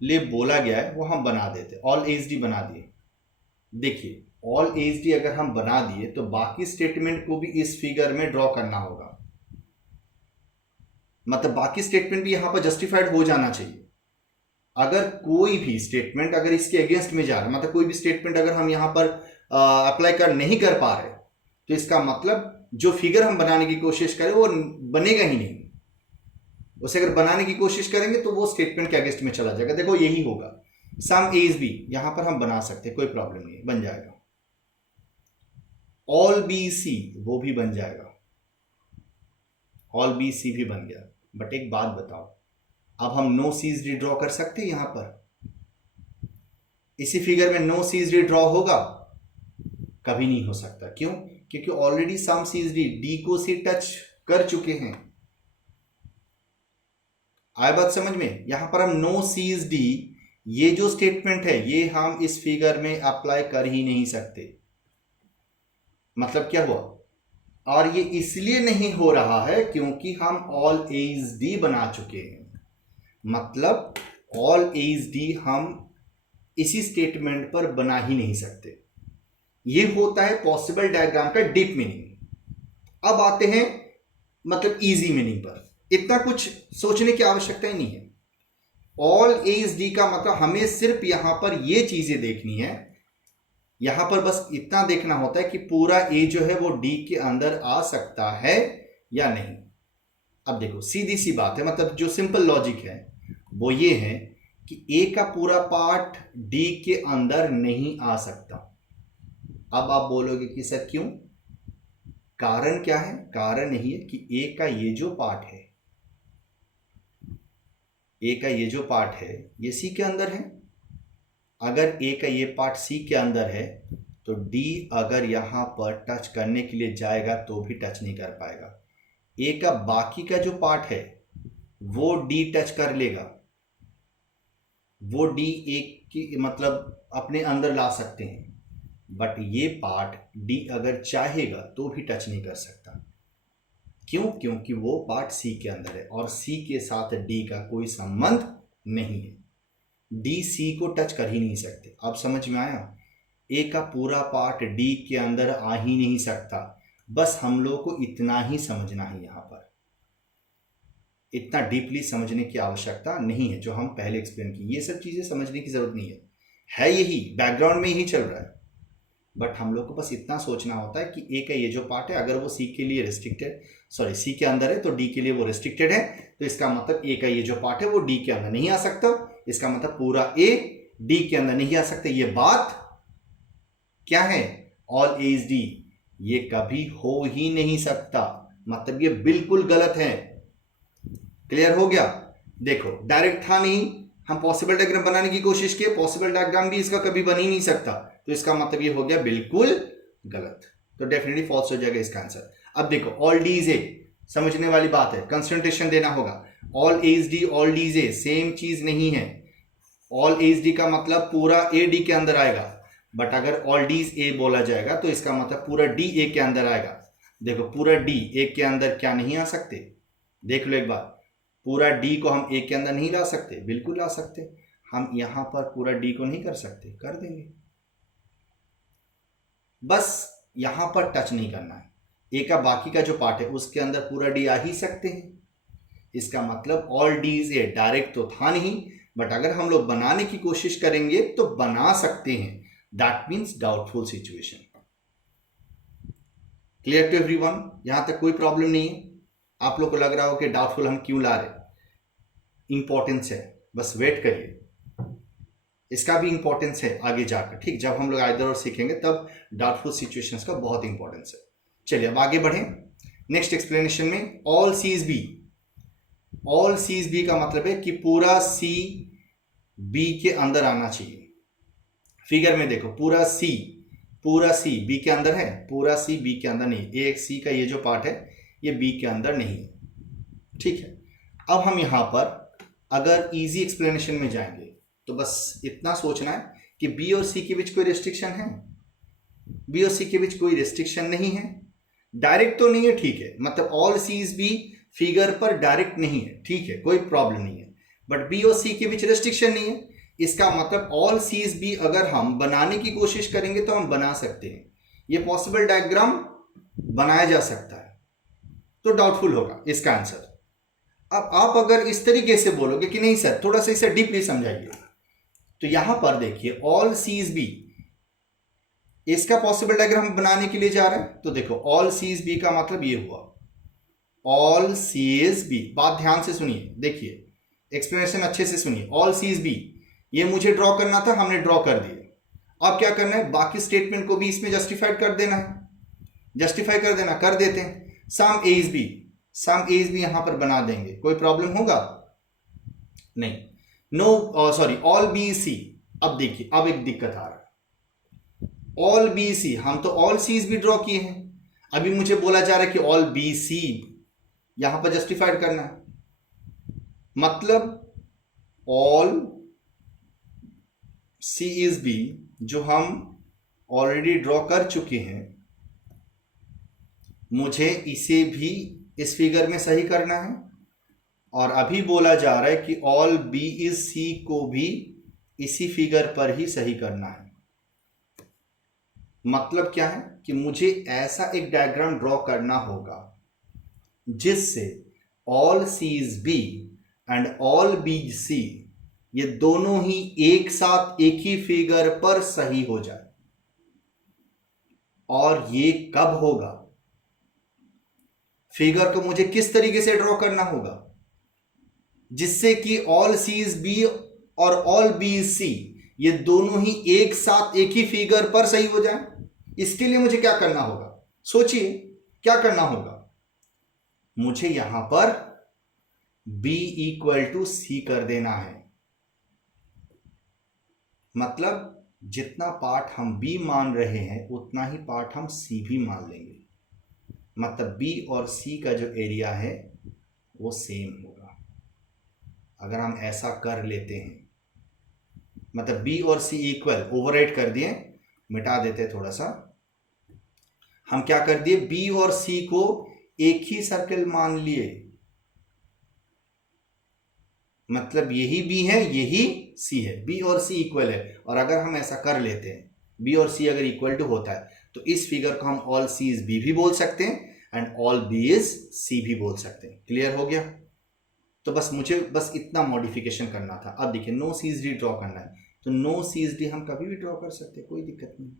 लिए बोला गया है वो हम बना देते। ऑल एज डी बना दिए। देखिए ऑल एज डी अगर हम बना दिए तो बाकी स्टेटमेंट को भी इस फिगर में ड्रॉ करना होगा, मतलब बाकी स्टेटमेंट भी यहां पर जस्टिफाइड हो जाना चाहिए। अगर कोई भी स्टेटमेंट अगर इसके अगेंस्ट में जा रहा है, मतलब कोई भी स्टेटमेंट अगर हम यहां पर अप्लाई कर नहीं कर पा रहे तो इसका मतलब जो फिगर हम बनाने की कोशिश करें वो बनेगा ही नहीं। उसे अगर बनाने की कोशिश करेंगे तो वो स्टेटमेंट के अगेंस्ट में चला जाएगा। देखो यही होगा, सम ए इज बी यहां पर हम बना सकते हैं, कोई प्रॉब्लम नहीं है, बन जाएगा। ऑल बी सी वो भी बन जाएगा, ऑल बी सी भी बन गया। बट एक बात बताओ, अब हम नो सीज डी ड्रॉ कर सकते हैं यहां पर? इसी फिगर में नो सीज डी ड्रॉ होगा? कभी नहीं हो सकता। क्यों? क्योंकि already some seize D D को सी टच कर चुके हैं। आए बात समझ में? यहां पर हम नो सीज डी, ये जो स्टेटमेंट है ये हम इस फिगर में अप्लाई कर ही नहीं सकते। मतलब क्या हुआ? और ये इसलिए नहीं हो रहा है क्योंकि हम ऑल एज डी बना चुके हैं। मतलब ऑल एज डी हम इसी स्टेटमेंट पर बना ही नहीं सकते। ये होता है पॉसिबल डायग्राम का डीप मीनिंग। अब आते हैं मतलब इजी मीनिंग पर। इतना कुछ सोचने की आवश्यकता ही नहीं है। ऑल एज डी का मतलब हमें सिर्फ यहां पर ये चीजें देखनी है, यहां पर बस इतना देखना होता है कि पूरा ए जो है वो डी के अंदर आ सकता है या नहीं। अब देखो सीधी सी बात है, मतलब जो सिंपल लॉजिक है वो ये है कि ए का पूरा पार्ट डी के अंदर नहीं आ सकता। अब आप बोलोगे कि सर क्यों? कारण क्या है? कारण यही है कि ए का ये जो पार्ट है, ए का ये जो पार्ट है ये सी के अंदर है। अगर ए का ये पार्ट सी के अंदर है तो डी अगर यहां पर टच करने के लिए जाएगा तो भी टच नहीं कर पाएगा। ए का बाकी का जो पार्ट है वो डी टच कर लेगा, वो डी ए की मतलब अपने अंदर ला सकते हैं, बट ये पार्ट डी अगर चाहेगा तो भी टच नहीं कर सकता। क्यों? क्योंकि वो पार्ट सी के अंदर है और सी के साथ डी का कोई संबंध नहीं है। डी सी को टच कर ही नहीं सकते। अब समझ में आया? ए का पूरा पार्ट डी के अंदर आ ही नहीं सकता। बस हम लोग को इतना ही समझना है, यहां पर इतना डीपली समझने की आवश्यकता नहीं है। जो हम पहले एक्सप्लेन की, ये सब चीजें समझने की जरूरत नहीं है यही बैकग्राउंड में ही चल रहा है। बट हम लोग को बस इतना सोचना होता है कि ए का ये जो पार्ट है अगर वो सी के लिए रिस्ट्रिक्टेड, सॉरी सी के अंदर है तो डी के लिए वो रिस्ट्रिक्टेड है, तो इसका मतलब ए का ये जो पार्ट है वो डी के अंदर नहीं आ सकता। इसका मतलब पूरा ए डी के अंदर नहीं आ सकता। ये बात क्या है? ऑल ए इज डी, ये कभी हो ही नहीं सकता। मतलब ये बिल्कुल गलत है। क्लियर हो गया? देखो डायरेक्ट था नहीं, हम पॉसिबल डायग्राम बनाने की कोशिश किए, पॉसिबल डायग्राम भी इसका कभी बन ही नहीं सकता, तो इसका मतलब ये हो गया बिल्कुल गलत। तो डेफिनेटली फॉल्स हो जाएगा इसका आंसर। अब देखो ऑल डी इज ए, समझने वाली बात है, कंसंट्रेशन देना होगा। All A is D, all D is a same चीज नहीं है। ऑल ए इज डी का मतलब पूरा ए डी के अंदर आएगा, बट अगर ऑल डी इज ए बोला जाएगा तो इसका मतलब पूरा डी ए के अंदर आएगा। देखो पूरा डी ए के अंदर क्या नहीं आ सकते? देख लो एक बार, पूरा डी को हम ए के अंदर नहीं ला सकते? बिल्कुल ला सकते। हम यहां पर पूरा डी को नहीं कर सकते? कर देंगे। बस यहां पर टच नहीं करना है। ए का बाकी का जो पार्ट है उसके अंदर पूरा डी आ ही सकते हैं। इसका मतलब all D is a direct तो था नहीं, बट अगर हम लोग बनाने की कोशिश करेंगे तो बना सकते हैं। That means doubtful situation. Clear to everyone? यहां तक कोई प्रॉब्लम नहीं है? आप लोग को लग रहा हो कि डाउटफुल हम क्यों ला रहे? इंपॉर्टेंस है, बस वेट करिए, इसका भी इंपॉर्टेंस है आगे जाकर। ठीक, जब हम लोग आइदर और सीखेंगे तब डाउटफुल सिचुएशंस का बहुत इंपॉर्टेंस है। चलिए अब आगे बढ़ें नेक्स्ट एक्सप्लेनेशन में। All C is B, all C is B का मतलब है कि पूरा सी बी के अंदर आना चाहिए। फिगर में देखो पूरा सी बी के अंदर है, पूरा सी बी के अंदर नहीं। एक सी का ये जो पार्ट है ये बी के अंदर नहीं है। ठीक है, अब हम यहां पर अगर इजी एक्सप्लेनेशन में जाएंगे तो बस इतना सोचना है कि बी और सी के बीच कोई रेस्ट्रिक्शन है? बी और सी के बीच कोई रेस्ट्रिक्शन नहीं है। डायरेक्ट तो नहीं है, ठीक है, मतलब all C is B figure पर डायरेक्ट नहीं है, ठीक है, कोई प्रॉब्लम नहीं है। बट बी और सी के बीच रेस्ट्रिक्शन नहीं है। इसका मतलब ऑल सी इज बी अगर हम बनाने की कोशिश करेंगे तो हम बना सकते हैं। ये पॉसिबल डायग्राम बनाया जा सकता है, तो डाउटफुल होगा इसका आंसर। अब आप अगर इस तरीके से बोलोगे कि नहीं सर थोड़ा सा इसे डीपली समझाइए, तो यहां पर देखिए ऑल सी इज बी, इसका पॉसिबल डायग्राम बनाने के लिए जा रहे हैं। तो देखो ऑल सी इज बी का मतलब ये हुआ, ऑल सी इज बी, बात ध्यान से सुनिए, देखिए एक्सप्लेनेशन अच्छे से सुनिए। ऑल सी इज बी ये मुझे ड्रॉ करना था, हमने ड्रॉ कर दिया। अब क्या करना है, बाकी स्टेटमेंट को भी इसमें जस्टिफाइड कर देना है, जस्टिफाई कर देना, कर देते हैं। Some A is B, some A is B यहां पर बना देंगे, कोई प्रॉब्लम होगा नहीं। No sorry all B C, अब देखिए अब एक दिक्कत आ रहा है। ऑल बी सी, हम तो ऑल सीज भी ड्रॉ किए हैं, अभी मुझे बोला जा रहा है कि ऑल बी सी यहां पर जस्टिफाइड करना है। मतलब ऑल सी इज बी जो हम ऑलरेडी ड्रॉ कर चुके हैं, मुझे इसे भी इस फिगर में सही करना है। और अभी बोला जा रहा है कि ऑल बी इज सी को भी इसी फिगर पर ही सही करना है। मतलब क्या है कि मुझे ऐसा एक डायग्राम ड्रॉ करना होगा जिससे all C is B and all B C ये दोनों ही एक साथ एक ही फिगर पर सही हो जाए। और ये कब होगा? फिगर को मुझे किस तरीके से ड्रॉ करना होगा जिससे कि ऑल सी इज बी और ऑल बी इज सी ये दोनों ही एक साथ एक ही फिगर पर सही हो जाए। इसके लिए मुझे क्या करना होगा? सोचिए क्या करना होगा। मुझे यहां पर b इक्वल टू सी कर देना है। मतलब जितना पार्ट हम बी मान रहे हैं उतना ही पार्ट हम सी भी मान लेंगे, मतलब बी और सी का जो एरिया है वो सेम होगा। अगर हम ऐसा कर लेते हैं, मतलब बी और सी इक्वल, ओवरराइट कर दिए, मिटा देते थोड़ा सा, हम क्या कर दिए, बी और सी को एक ही सर्कल मान लिए, मतलब यही बी है यही सी है, बी और सी इक्वल है। और अगर हम ऐसा कर लेते हैं, बी और सी अगर इक्वल टू होता है, तो इस फिगर को हम ऑल सी इज बी भी बोल सकते हैं and all B is C भी बोल सकते हैं। क्लियर हो गया? तो बस मुझे बस इतना मॉडिफिकेशन करना था। अब देखिए no C is D draw करना है, तो नो सी इज डी हम कभी भी ड्रॉ कर सकते हैं, कोई दिक्कत नहीं।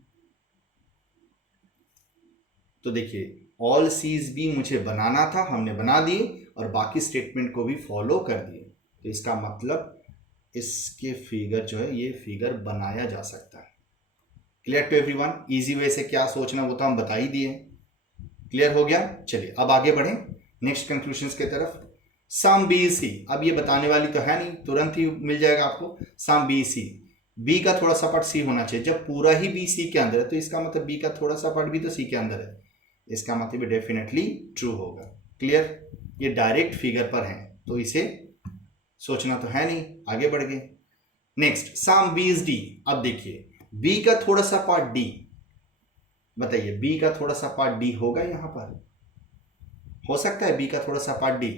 तो देखिए ऑल सी इज बी मुझे बनाना था, हमने बना दिए और बाकी स्टेटमेंट को भी फॉलो कर दिए। तो इसका मतलब इसके फिगर जो है, ये फिगर बनाया जा सकता है। Clear to everyone? Easy way से क्या सोचना वो तो हम बता ही दिए। क्लियर हो गया? चलिए अब आगे बढ़ें नेक्स्ट कंक्लूजन्स की तरफ। सम बी सी, अब ये बताने वाली तो है नहीं, तुरंत ही मिल जाएगा आपको। सम बी सी, बी का थोड़ा सा पार्ट सी होना चाहिए। जब पूरा ही बी सी के अंदर है तो इसका मतलब बी का थोड़ा सा पार्ट भी तो सी के अंदर है, इसका मतलब डेफिनेटली ट्रू होगा। क्लियर? ये डायरेक्ट फिगर पर है तो इसे सोचना तो है नहीं, आगे बढ़ गए। Next some B is D. अब देखिए बी का थोड़ा सा पार्ट डी, बताइए बी का थोड़ा सा पार्ट डी होगा यहां पर? हो सकता है बी का थोड़ा सा पार्ट डी?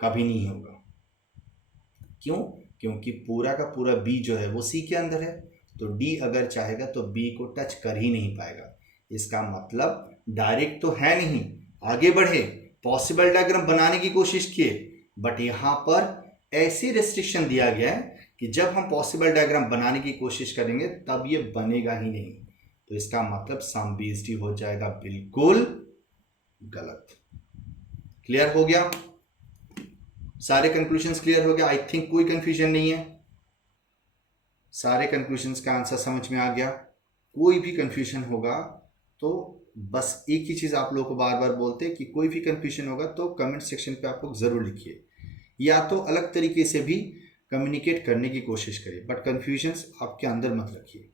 कभी नहीं होगा। क्यों? क्योंकि पूरा का पूरा बी जो है वो सी के अंदर है, तो डी अगर चाहेगा तो बी को टच कर ही नहीं पाएगा। इसका मतलब डायरेक्ट तो है नहीं। आगे बढ़े, पॉसिबल डायग्राम बनाने की कोशिश किए, बट यहां पर ऐसी रेस्ट्रिक्शन दिया गया है कि जब हम पॉसिबल डायग्राम बनाने की कोशिश करेंगे तब ये बनेगा ही नहीं। तो इसका मतलब सम बी इज डी हो जाएगा बिल्कुल गलत। क्लियर हो गया? सारे कंक्लूजन्स क्लियर हो गया? आई थिंक कोई कंफ्यूजन नहीं है, सारे कंक्लूजन्स का आंसर समझ में आ गया। कोई भी कंफ्यूजन होगा तो बस एक ही चीज़ आप लोगों को बार बार बोलते हैं कि कोई भी कंफ्यूजन होगा तो कमेंट सेक्शन पे आप लोग ज़रूर लिखिए, या तो अलग तरीके से भी कम्युनिकेट करने की कोशिश करिए, बट कंफ्यूजन्स आपके अंदर मत रखिए।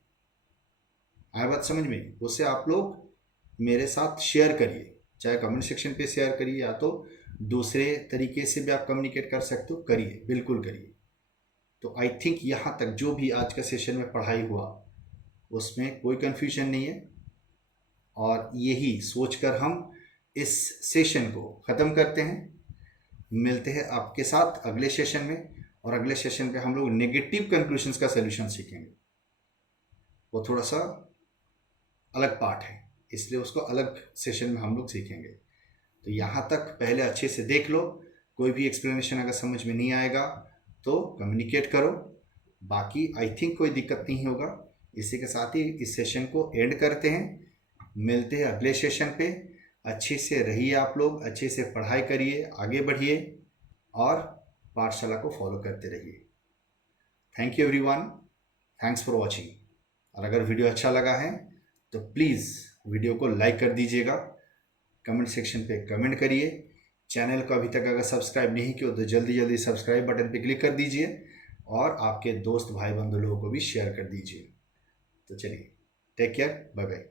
आया बात समझ में? उससे आप लोग मेरे साथ शेयर करिए, चाहे कमेंट सेक्शन पे शेयर करिए या तो दूसरे तरीके से भी आप कम्युनिकेट कर सकते हो, करिए, बिल्कुल करिए। तो आई थिंक यहाँ तक जो भी आज का सेशन में पढ़ाई हुआ उसमें कोई कन्फ्यूजन नहीं है, और यही सोचकर हम इस सेशन को ख़त्म करते हैं। मिलते हैं आपके साथ अगले सेशन में, और अगले सेशन पे हम लोग नेगेटिव कंक्लूजन्स का सलूशन सीखेंगे। वो थोड़ा सा अलग पार्ट है, इसलिए उसको अलग सेशन में हम लोग सीखेंगे। तो यहाँ तक पहले अच्छे से देख लो, कोई भी एक्सप्लेनेशन अगर समझ में नहीं आएगा तो कम्युनिकेट करो, बाकी आई थिंक कोई दिक्कत नहीं होगा। इसी के साथ ही इस सेशन को एंड करते हैं, मिलते हैं अगले सेशन पे। अच्छे से रहिए आप लोग, अच्छे से पढ़ाई करिए, आगे बढ़िए और पाठशाला को फॉलो करते रहिए। Thank you everyone, thanks for watching. और अगर वीडियो अच्छा लगा है तो प्लीज़ वीडियो को लाइक कर दीजिएगा, कमेंट सेक्शन पे कमेंट करिए, चैनल को अभी तक अगर सब्सक्राइब नहीं किया तो जल्दी जल्दी सब्सक्राइब बटन पे क्लिक कर दीजिए, और आपके दोस्त भाई बंधु लोगों को भी शेयर कर दीजिए। तो चलिए, टेक केयर, बाय बाय।